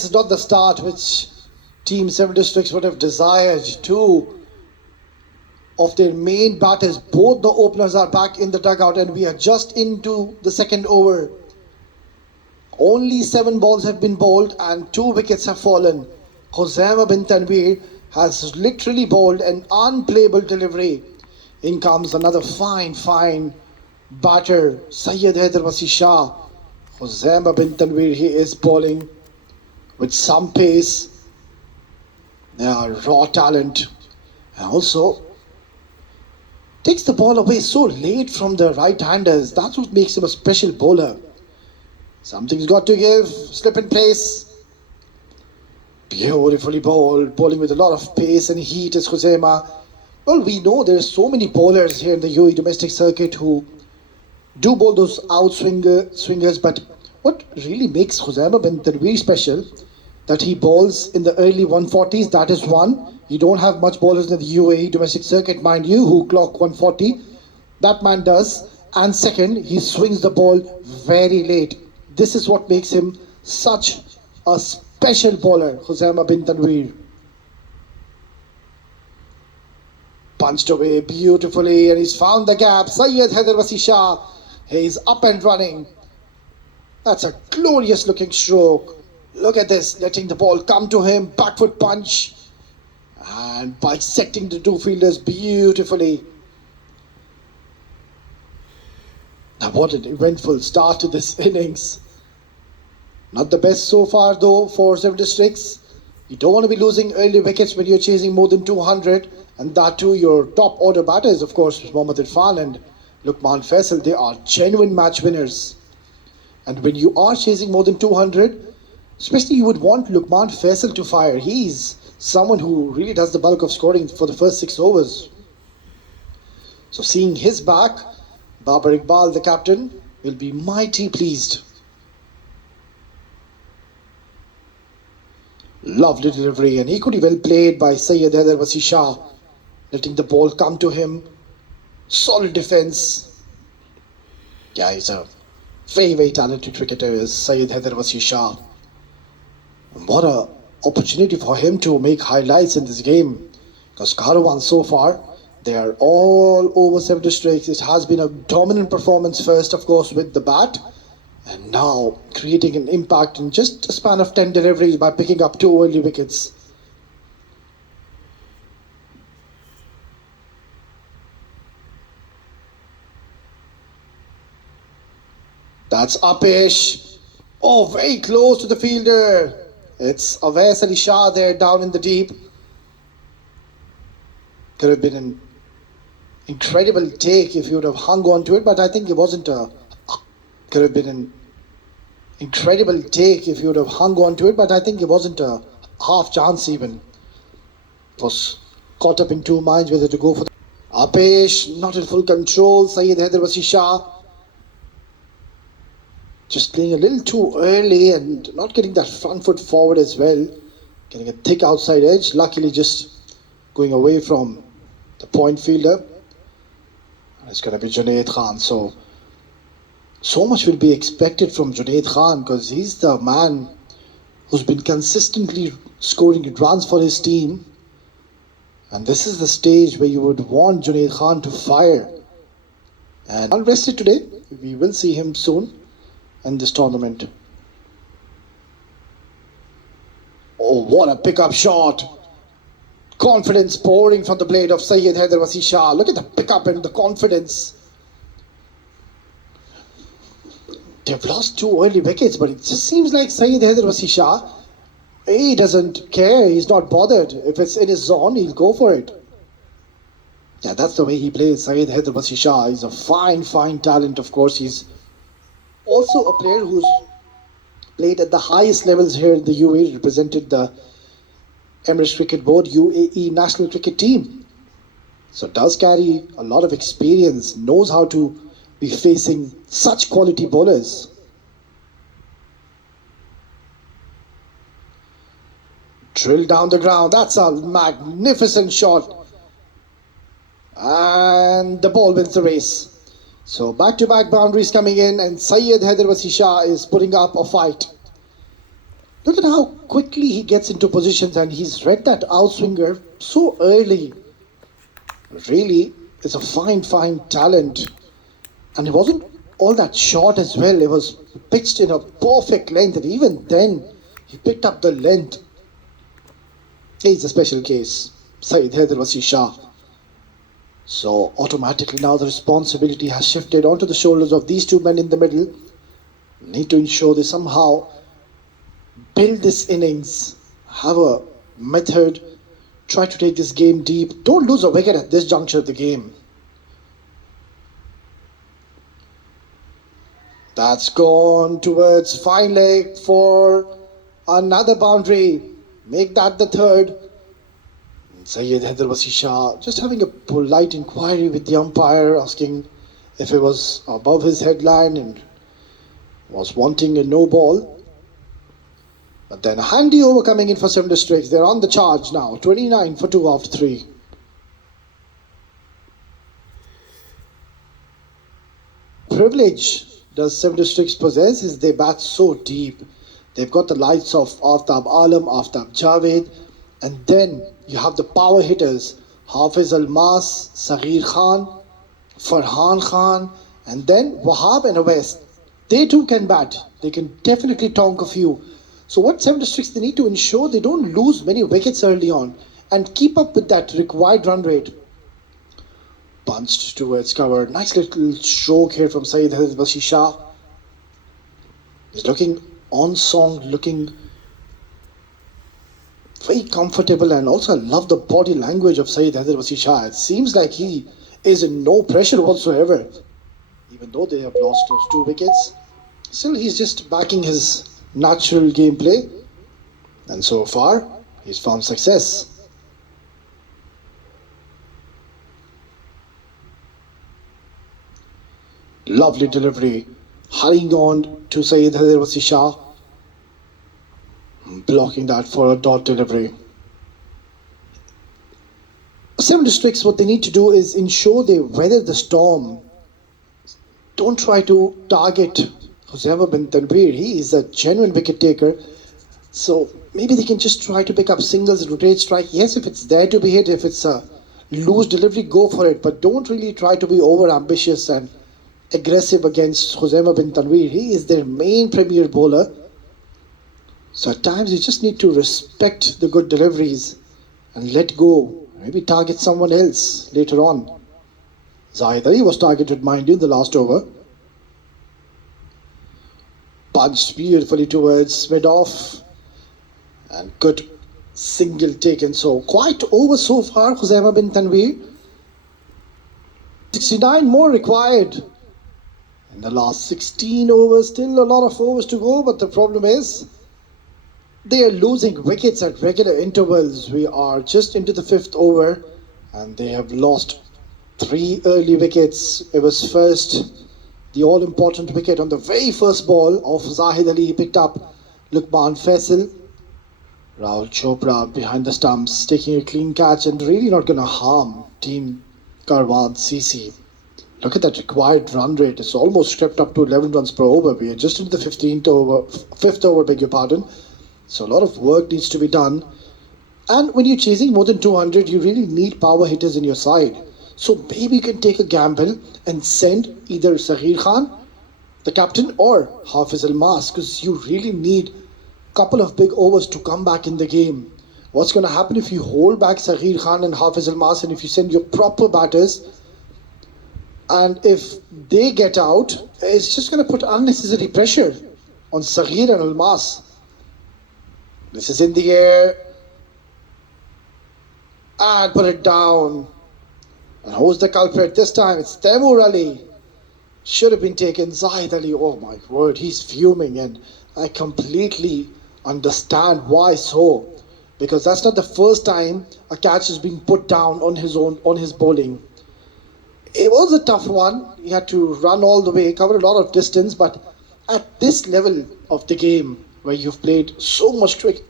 This is not the start which Team 7 Districts would have desired. Two of their main batters, both the openers are back in the dugout, and we are just into the second over. Only 7 balls have been bowled and 2 wickets have fallen. Khuzaima bin Tanveer has literally bowled an unplayable delivery. In comes another fine batter, Syed Haider Shah. Khuzaima bin Tanveer, he is bowling with some pace, raw talent, and also takes the ball away so late from the right-handers. That's what makes him a special bowler. Something's got to give. Slip in place. Beautifully bowled. Bowling with a lot of pace and heat is Khuzaima. Well, we know there's so many bowlers here in the UAE domestic circuit who do bowl those swingers, but what really makes Khuzaima bin Tanveer special, that he bowls in the early 140s, that is one. You don't have much bowlers in the UAE domestic circuit, mind you, who clock 140. That man does. And second, he swings the ball very late. This is what makes him such a special bowler, Khuzaima bin Tanveer. Punched away beautifully, and he's found the gap. Syed Haider Shah, he's up and running. That's a glorious looking stroke. Look at this, letting the ball come to him, back foot punch, and bisecting the 2 fielders beautifully. Now what an eventful start to this innings. Not the best so far though for 7 Districts. You don't want to be losing early wickets when you're chasing more than 200, and that too your top order batters, of course, Mohammad Irfan and Luqman Faisal. They are genuine match winners. And when you are chasing more than 200, especially you would want Luqman Faisal to fire. He's someone who really does the bulk of scoring for the first 6 overs. So seeing his back, Babar Iqbal, the captain, will be mighty pleased. Lovely delivery, and equally well played by Syed Haider Shah, letting the ball come to him. Solid defense. Yeah, he's a very talented cricketer, is Syed Haider Shah. What a opportunity for him to make highlights in this game, because Caravan so far, they are all over 7 Districts. It has been a dominant performance first, of course, with the bat, and now creating an impact in just a span of 10 deliveries by picking up 2 early wickets. That's uppish. Oh, very close to the fielder. It's Awais Ali Shah there down in the deep. Could have been an incredible take if you would have hung on to it, but I think it wasn't a... Could have been an incredible take if you would have hung on to it, but I think it wasn't a half chance even. It was caught up in 2 minds whether to go for the... Uppish, not in full control. Syed Haider Shah just playing a little too early and not getting that front foot forward as well. Getting a thick outside edge. Luckily just going away from the point fielder. It's going to be Junaid Khan. So much will be expected from Junaid Khan, because he's the man who's been consistently scoring runs for his team. And this is the stage where you would want Junaid Khan to fire. And unrested today. We will see him soon in this tournament. Oh, what a pickup shot. Confidence pouring from the blade of Syed Haider Shah. Look at the pickup and the confidence. They've lost 2 early wickets, but it just seems like Syed Haider Shah, he doesn't care. He's not bothered. If it's in his zone, he'll go for it. Yeah, that's the way he plays. Syed Haider Shah is a fine talent, of course. He's also a player who's played at the highest levels here in the UAE, represented the Emirates Cricket Board UAE national cricket team. So does carry a lot of experience, knows how to be facing such quality bowlers. Drill down the ground. That's a magnificent shot. And the ball wins the race. So back-to-back boundaries coming in, and Syed Haider Shah is putting up a fight. Look at how quickly he gets into positions and he's read that outswinger so early. Really, it's a fine talent. And it wasn't all that short as well. It was pitched in a perfect length, and even then, he picked up the length. He's a special case. Syed Haider was Shah. So automatically now the responsibility has shifted onto the shoulders of these two men in the middle. Need to ensure they somehow build this innings, have a method, try to take this game deep. Don't lose a wicket at this juncture of the game. That's gone towards fine leg for another boundary. Make that the third. Syed Haider Shah just having a polite inquiry with the umpire, asking if it was above his headline and was wanting a no ball. But then a handy over coming in for 7 districts. They're on the charge now. 29 for 2 after 3. Privilege does 7 districts possess is they bat so deep. They've got the likes of Aftab Alam, Aftab Javed, and then you have the power hitters Hafiz Almas, Saghir Khan, Farhan Khan, and then Wahab and Awais. They too can bat. They can definitely tonk a few. So what 7 districts they need to ensure they don't lose many wickets early on and keep up with that required run rate. Punched towards cover. Nice little stroke here from Syed Haider Shah. He's looking on song, looking very comfortable, and also I love the body language of Syed Haider Shah. It seems like he is in no pressure whatsoever. Even though they have lost those 2 wickets, still he's just backing his natural gameplay, and so far he's found success. Lovely delivery, hurrying on to Syed Haider Shah, blocking that for a dot delivery. 7 districts, what they need to do is ensure they weather the storm. Don't try to target Huzaifa bin Tanveer. He is a genuine wicket taker. So maybe they can just try to pick up singles, rotate strike. Yes, if it's there to be hit, if it's a loose delivery, go for it. But don't really try to be over ambitious and aggressive against Huzaifa bin Tanveer. He is their main premier bowler. So at times you just need to respect the good deliveries and let go. Maybe target someone else later on. Zahidari was targeted, mind you, in the last over. Punched beautifully towards mid-off. And good single taken. So quite over so far, Huzaifa bin Tanveer. 69 more required. In the last 16 overs, still a lot of overs to go, but the problem is they are losing wickets at regular intervals. We are just into the 5th over and they have lost 3 early wickets. It was first the all-important wicket on the very first ball of Zahid Ali. He picked up Luqman Faisal. Rahul Chopra behind the stumps, taking a clean catch and really not going to harm Team Karwan CC. Look at that required run rate. It's almost crept up to 11 runs per over. We are just into the 5th over, beg your pardon. So a lot of work needs to be done. And when you're chasing more than 200, you really need power hitters in your side. So maybe you can take a gamble and send either Saghir Khan, the captain, or Hafiz Almas, because you really need a couple of big overs to come back in the game. What's going to happen if you hold back Saghir Khan and Hafiz Almas, and if you send your proper batters, and if they get out, it's just going to put unnecessary pressure on Saghir and Almas. This is in the air. And put it down. And who's the culprit this time? It's Taimur Ali. Should have been taken. Zahid Ali, oh my word, he's fuming, and I completely understand why so. Because that's not the first time a catch has been put down on his bowling. It was a tough one. He had to run all the way, cover a lot of distance, but at this level of the game, where you've played so much cricket,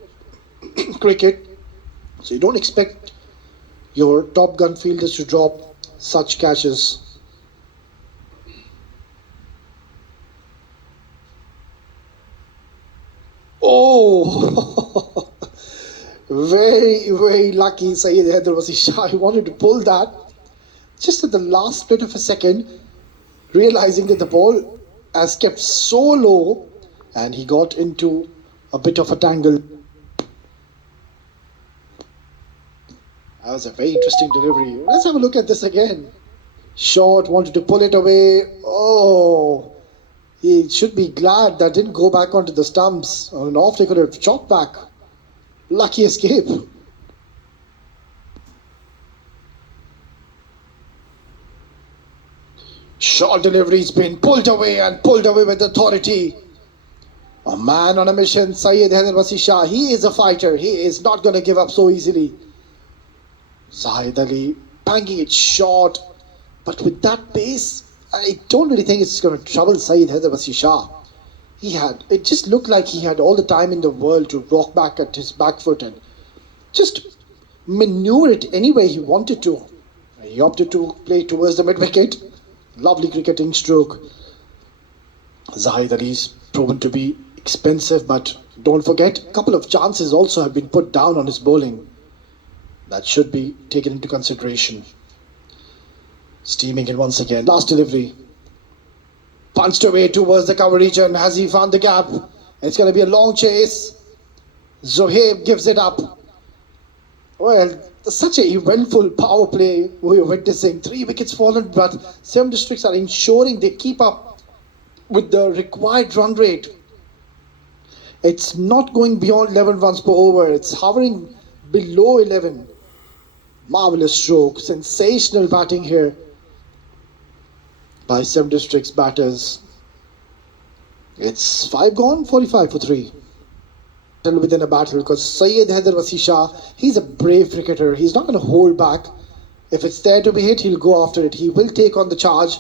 so you don't expect your top gun fielders to drop such catches. Oh, very, very lucky Syed Haider was Shah. He wanted to pull that just at the last split of a second, realizing that the ball has kept so low and he got into a bit of a tangle. That was a very interesting delivery. Let's have a look at this again. Short, wanted to pull it away. Oh, he should be glad that didn't go back onto the stumps. On an off, they could have chopped back. Lucky escape. Short delivery's been pulled away and pulled away with authority. A man on a mission, Syed Haider Shah. He is a fighter. He is not going to give up so easily. Zahid Ali banging it short, but with that pace, I don't really think it's going to trouble Syed Haider Shah. It just looked like he had all the time in the world to rock back at his back foot and just maneuver it any way he wanted to. He opted to play towards the mid wicket. Lovely cricketing stroke. Zahid Ali's proven to be expensive, but don't forget, a couple of chances also have been put down on his bowling. That should be taken into consideration. Steaming in once again. Last delivery. Punched away towards the cover region. Has he found the gap? It's going to be a long chase. Zohaib gives it up. Well, such a eventful power play we're witnessing. 3 wickets fallen, but 7 districts are ensuring they keep up with the required run rate. It's not going beyond 11 runs per over. It's hovering below 11. Marvelous stroke. Sensational batting here by 7 districts batters. It's 5 gone, 45 for 3. Within a battle, because Syed Haider Shah, he's a brave cricketer. He's not going to hold back. If it's there to be hit, he'll go after it. He will take on the charge,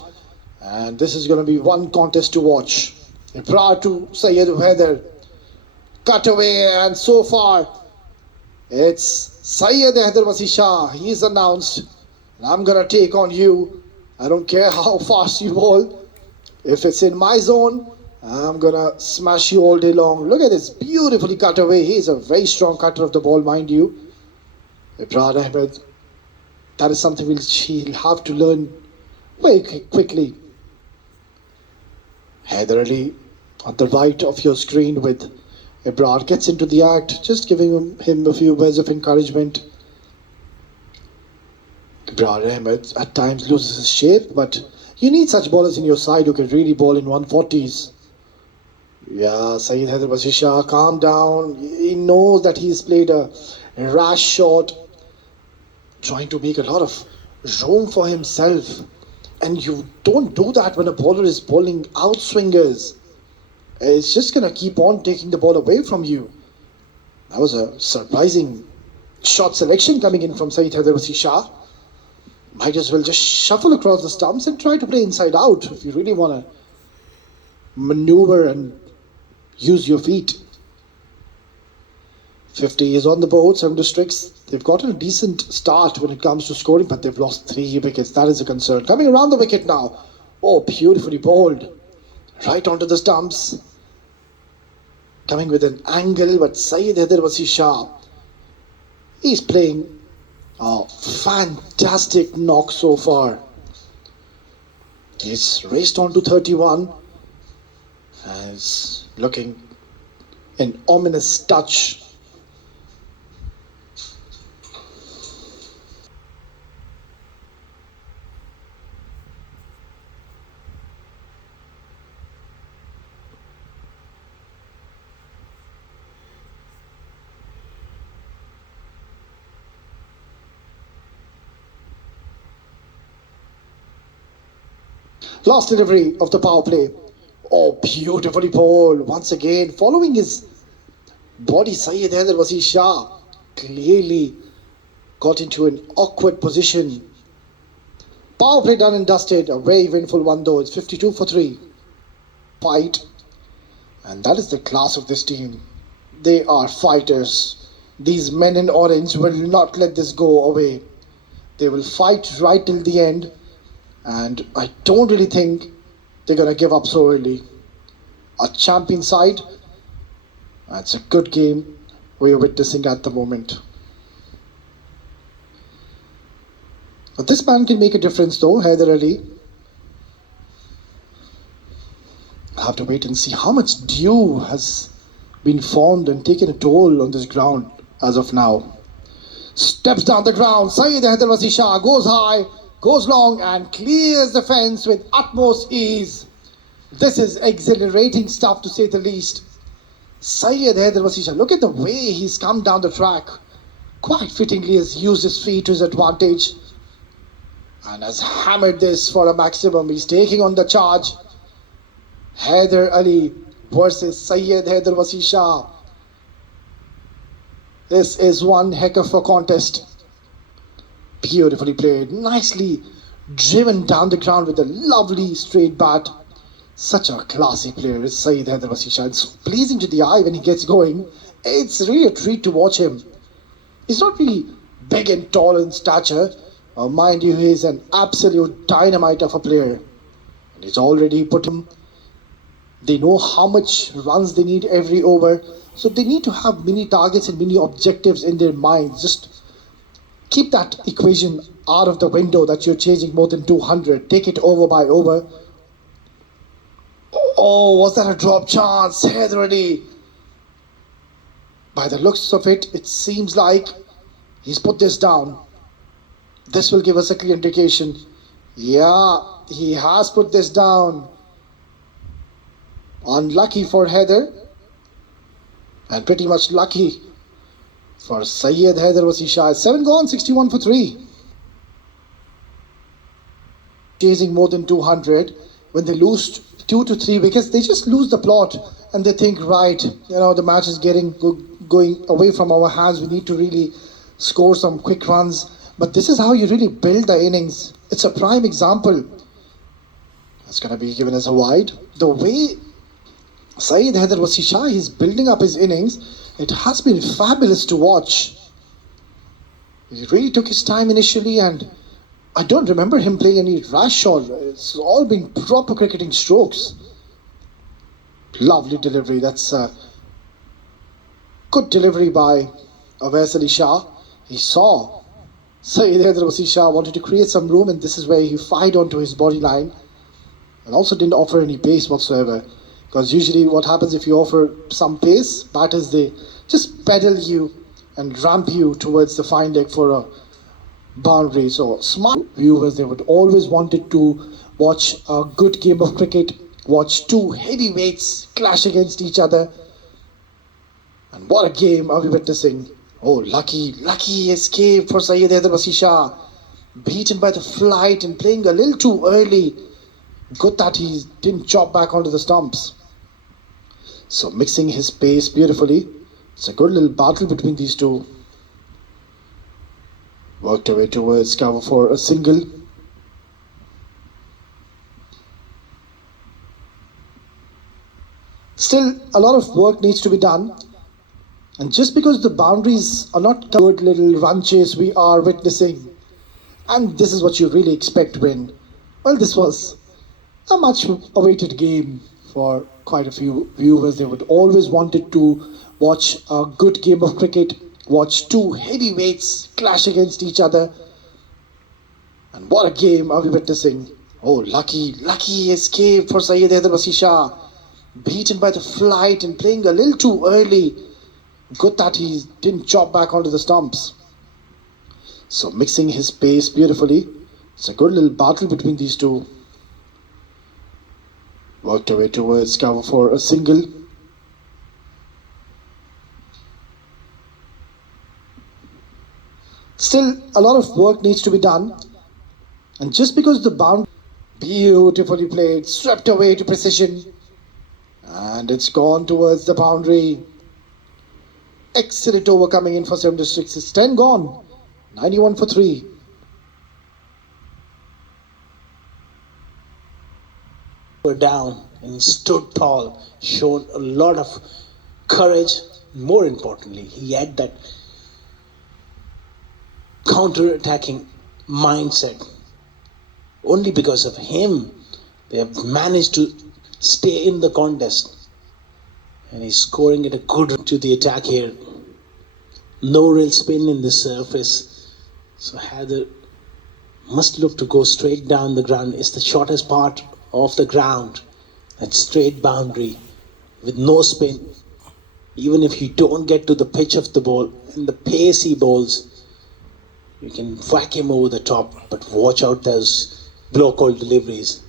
and this is going to be one contest to watch. Prior to Syed Haider, cut away, and so far it's Syed Haider Shah. He's announced, I'm going to take on you. I don't care how fast you bowl. If it's in my zone, I'm going to smash you all day long. Look at this, beautifully cut away. He's a very strong cutter of the ball, mind you. Ibrahim Ahmed, that is something he'll have to learn very quickly. Haider Ali on the right of your screen with Ibrahim gets into the act, just giving him a few words of encouragement. Ibrahim Ahmed at times loses his shape, but you need such bowlers in your side who can really bowl in 140s. Yeah, Syed Haider Shah, calm down. He knows that he's played a rash shot, trying to make a lot of room for himself. And you don't do that when a bowler is bowling outswingers. It's just going to keep on taking the ball away from you. That was a surprising shot selection coming in from Syed Haider Shah. Might as well just shuffle across the stumps and try to play inside out if you really want to maneuver and use your feet. 50 is on the board, 7 districts. They've gotten a decent start when it comes to scoring, but they've lost 3 wickets. That is a concern. Coming around the wicket now. Oh, beautifully bowled. Right onto the stumps. Coming with an angle, but Syed Haider Shah, he's playing a fantastic knock so far. He's raced on to 31. And it's looking an ominous touch. Last delivery of the power play. Oh, beautifully bowled. Once again, following his body, Syed Haider Shah clearly got into an awkward position. Power play done and dusted. A very eventful one though. It's 52 for 3. Fight. And that is the class of this team. They are fighters. These men in orange will not let this go away. They will fight right till the end. And I don't really think they're going to give up so early. A champion side, It's a good game we are witnessing at the moment. But this man can make a difference though, Haider Ali. I'll have to wait and see how much dew has been formed and taken a toll on this ground as of now. Steps down the ground, Syed Haider Shah goes high, goes long and clears the fence with utmost ease. This is exhilarating stuff to say the least. Syed Haider Shah, look at the way he's come down the track. Quite fittingly has used his feet to his advantage and has hammered this for a maximum. He's taking on the charge. Haider Ali versus Syed Haider Shah. This is one heck of a contest. Beautifully played, nicely driven down the ground with a lovely straight bat. Such a classy player is Syed Haider Shah. It's pleasing to the eye when he gets going. It's really a treat to watch him. He's not really big and tall in stature. Mind you, he's an absolute dynamite of a player. And he's already put him. They know how much runs they need every over. So they need to have many targets and many objectives in their minds. Just keep that equation out of the window that you're chasing more than 200. Take it over by over. Oh, was that a drop chance? Haider Ali. By the looks of it, it seems like he's put this down. This will give us a clear indication. Yeah, he has put this down. Unlucky for Haider. And pretty much lucky for Syed Haider Shah. 7 gone, 61 for 3. Chasing more than 200. When they lose 2 to 3 wickets, they just lose the plot. And they think, right, the match is going away from our hands. We need to really score some quick runs. But this is how you really build the innings. It's a prime example. That's going to be given as a wide. The way Syed Haider Shah is building up his innings, it has been fabulous to watch. He really took his time initially, and I don't remember him playing any rash shot. It's all been proper cricketing strokes. Lovely delivery. That's a good delivery by Awais Ali Shah. He saw Syed Haider Shah wanted to create some room, and this is where he fired onto his body line and also didn't offer any pace whatsoever. Because usually what happens if you offer some pace, batters, they just pedal you and ramp you towards the fine leg for a boundary. So smart viewers, they would always wanted to watch a good game of cricket, watch two heavyweights clash against each other. And what a game are we witnessing. Oh, lucky escape for Syed Haider Shah. Beaten by the flight and playing a little too early. Good that he didn't chop back onto the stumps. So mixing his pace beautifully. It's a good little battle between these two. Worked away towards cover for a single. Still, a lot of work needs to be done. And just because the boundaries are not good little run chase we are witnessing, and this is what you really expect when, well, this was a much awaited game for quite a few viewers. They would always wanted to watch a good game of cricket, watch two heavyweights clash against each other. And what a game are we witnessing. Oh, lucky escape for Syed Haider Shah. Beaten by the flight and playing a little too early. Good that he didn't chop back onto the stumps. So mixing his pace beautifully. It's a good little battle between these two. Worked away towards cover for a single. Still, a lot of work needs to be done. And just because the boundary beautifully played, swept away to precision. And it's gone towards the boundary. Excellent over coming in for 76. It's 10 gone. 91 for 3. Were down and stood tall, showed a lot of courage. More importantly, he had that counter-attacking mindset. Only because of him, they have managed to stay in the contest. And he's scoring at a good to the attack here. No real spin in the surface. So Haider must look to go straight down the ground. It's the shortest part of the ground. That straight boundary with no spin. Even if you don't get to the pitch of the ball and the pace he bowls, you can whack him over the top. But watch out those block hole deliveries.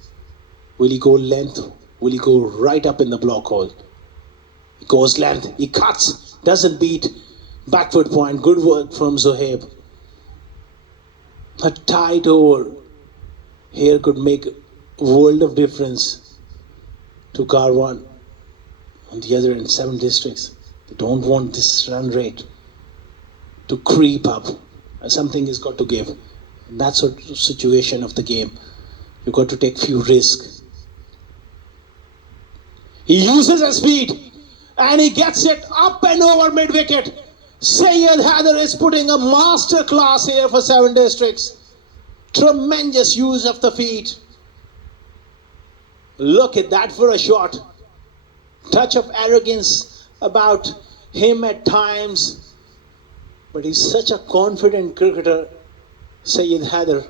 Will he go length? Will he go right up in the block hole? He goes length. He cuts. Doesn't beat. Backward point. Good work from Zohaib. A tight over here could make a world of difference to Karwan. On the other end, 7 districts. They don't want this run rate to creep up. Something has got to give. In that sort of situation of the game, you've got to take few risks. He uses his speed and he gets it up and over mid-wicket. Syed Haider is putting a master class here for 7 districts. Tremendous use of the feet. Look at that for a shot. Touch of arrogance about him at times. But he's such a confident cricketer, Syed Haider.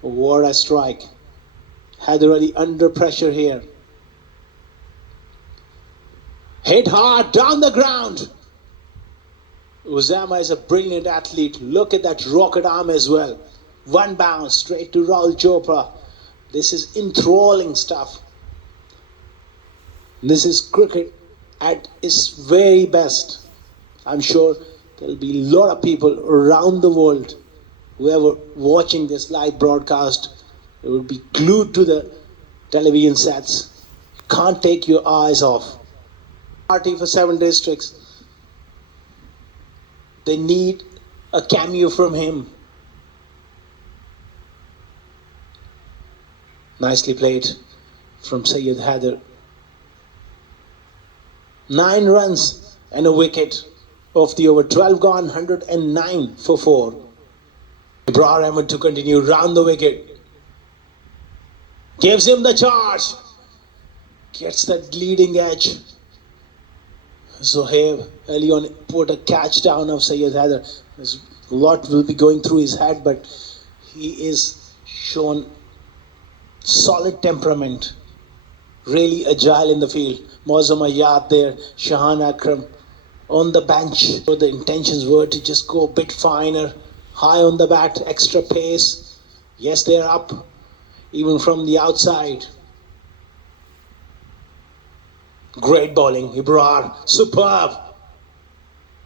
What a strike. Haider Ali under pressure here. Hit hard down the ground. Usama is a brilliant athlete. Look at that rocket arm as well. One bounce straight to Rahul Chopra. This is enthralling stuff. This is cricket at its very best. I'm sure there'll be a lot of people around the world whoever watching this live broadcast. They will be glued to the television sets. You can't take your eyes off. Party for 7 districts. They need a cameo from him. Nicely played from Syed Haider. 9 runs and a wicket off the over. 12 gone, 109 for 4. Ibrahim Ahmed to continue round the wicket. Gives him the charge. Gets that leading edge. Zohaib early on put a catch down of Syed Haider. There's a lot will be going through his head, but he is shown solid temperament, really agile in the field. Mozam Ayad there, Shahan Akram on the bench. So the intentions were to just go a bit finer, high on the bat, extra pace. Yes, they're up, even from the outside. Great bowling, Ibrar, superb.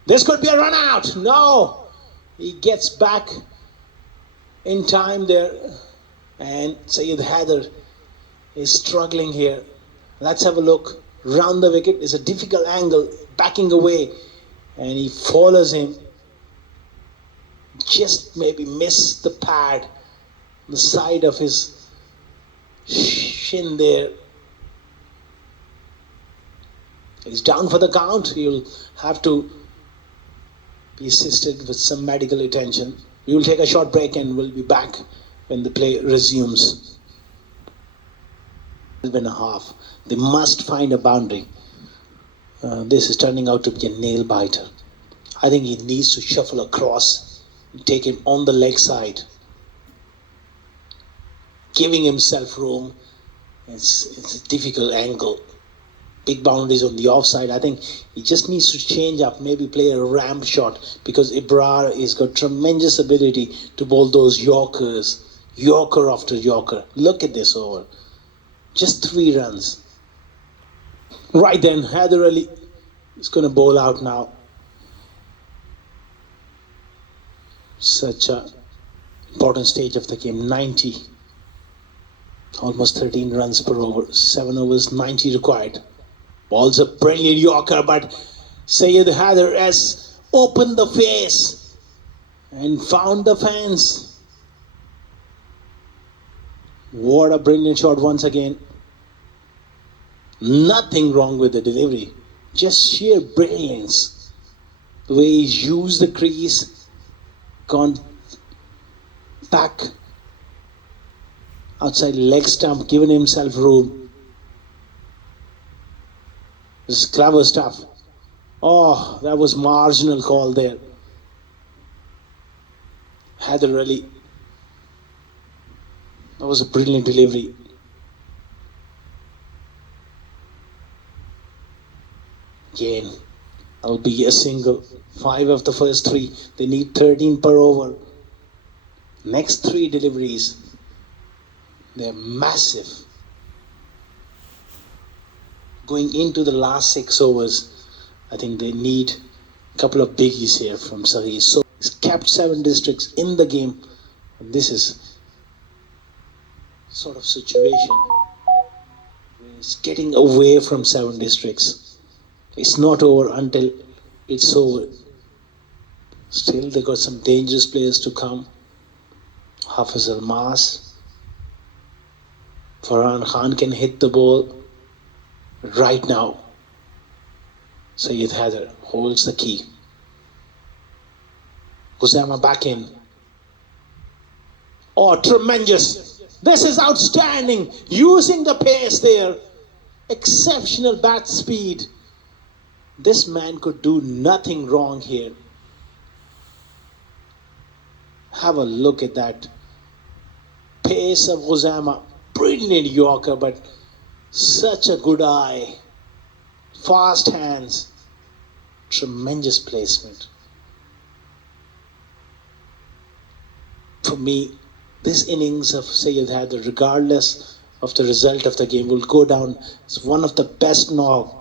This could be a run out. No, he gets back in time there. And Syed Haider is struggling here. Let's have a look. Round the wicket is a difficult angle, backing away. And he follows him. Just maybe miss the pad, the side of his shin there. He's down for the count. He'll have to be assisted with some medical attention. We will take a short break and we'll be back when the play resumes. 12.5. They must find a boundary. This is turning out to be a nail biter. I think he needs to shuffle across and take him on the leg side, giving himself room. It's a difficult angle. Big boundaries on the offside. I think he just needs to change up, maybe play a ramp shot, because Ibrar has got tremendous ability to bowl those Yorkers, Yorker after Yorker. Look at this over. Just 3 runs. Right then, Haider Ali is going to bowl out now. Such a important stage of the game. 90. Almost 13 runs per over. 7 overs, 90 required. Ball's a brilliant Yorker, but Syed Haider has opened the face and found the fence. What a brilliant shot once again. Nothing wrong with the delivery. Just sheer brilliance. The way he's used the crease, gone back outside leg stump, given himself room. This is clever stuff. Oh, that was marginal call there. Haider Ali. That was a brilliant delivery. Again, that'll be a single. 5 of the first 3. They need 13 per over. Next 3 deliveries, they're massive. Going into the last 6 overs, I think they need a couple of biggies here from Syed. So he's kept 7 districts in the game. And this is sort of situation where he's getting away from 7 districts. It's not over until it's over. Still, they got some dangerous players to come. Hafiz Almas. Farhan Khan can hit the ball right now. Syed Haider holds the key. Kusama back in. Oh, tremendous. This is outstanding. Using the pace there. Exceptional bat speed. This man could do nothing wrong here. Have a look at that. Pace of Kusama. Brilliant Yorker, but such a good eye. Fast hands. Tremendous placement. For me, this innings of Syed Haider, regardless of the result of the game, will go down as one of the best knock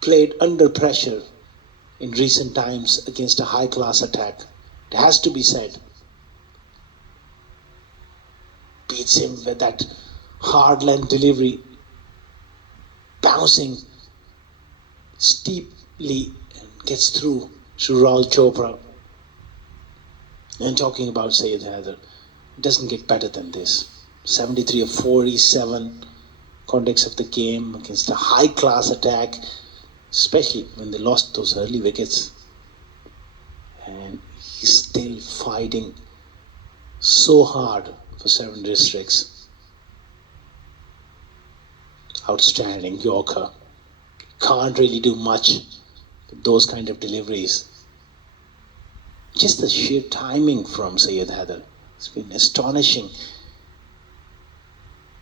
played under pressure in recent times against a high-class attack. It has to be said. Beats him with that hard length delivery, bouncing steeply and gets through to Rahul Chopra. And talking about Syed Haider, it doesn't get better than this. 73 of 47 context of the game against a high-class attack, especially when they lost those early wickets. And he's still fighting so hard for 7 districts. Outstanding Yorker. Can't really do much with those kind of deliveries. Just the sheer timing from Syed Haider. It's been astonishing.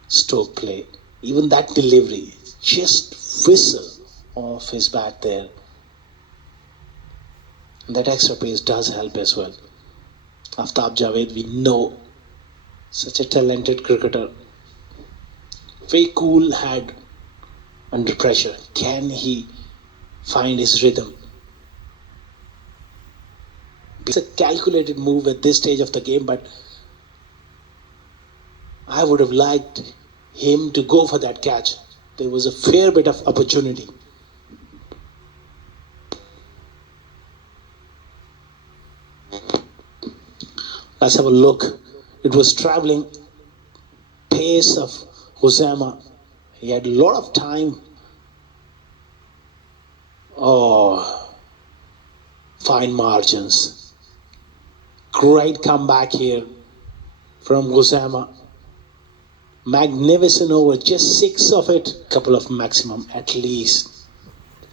Stroke play. Even that delivery, just whistle off his bat there. And that extra pace does help as well. Aftab Javed, we know, such a talented cricketer. Very cool head under pressure. Can he find his rhythm? It's a calculated move at this stage of the game, but I would have liked him to go for that catch. There was a fair bit of opportunity. Let's have a look. It was traveling pace of Kusama. He had a lot of time. Oh, fine margins. Great comeback here from Kusama. Magnificent over, just 6 of it. Couple of maximum at least.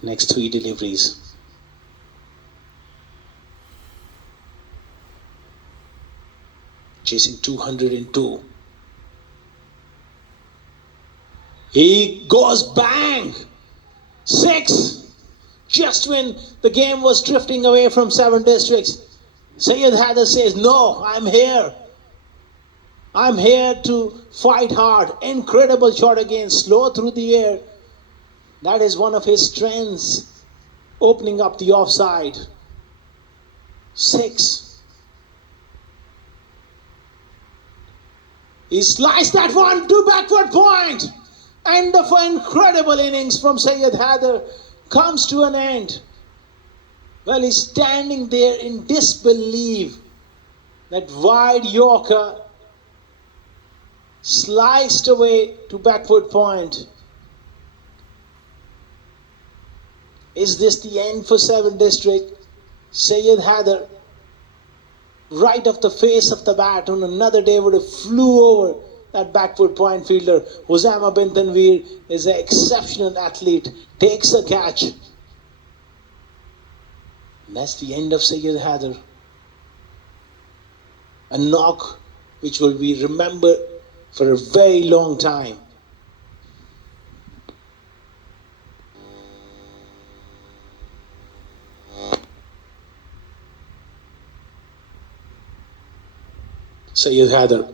Next 3 deliveries. Chasing 202. He goes bang! 6! Just when the game was drifting away from 7 districts, Syed Haider says, no, I'm here. I'm here to fight hard. Incredible shot again, slow through the air. That is one of his strengths, opening up the offside. 6. He sliced that one to backward point. End of an incredible innings from Syed Haider comes to an end. Well, he's standing there in disbelief. That wide Yorker sliced away to backward point. Is this the end for 7 district? Syed Haider, right off the face of the bat, on another day would have flew over That backward point fielder, Osama bin Tanveer, is an exceptional athlete. Takes the catch. And that's the end of Syed Haider. A knock which will be remembered for a very long time. Syed Haider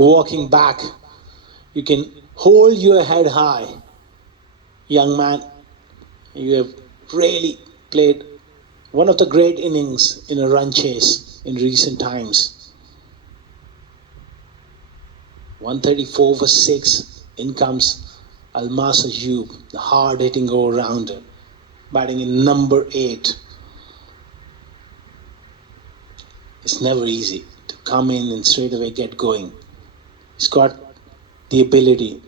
walking back. You can hold your head high. Young man, you have really played one of the great innings in a run chase in recent times. 134 for 6. In comes Almas Ayub, the hard-hitting all-rounder, batting in number 8. It's never easy to come in and straight away get going. He's got the ability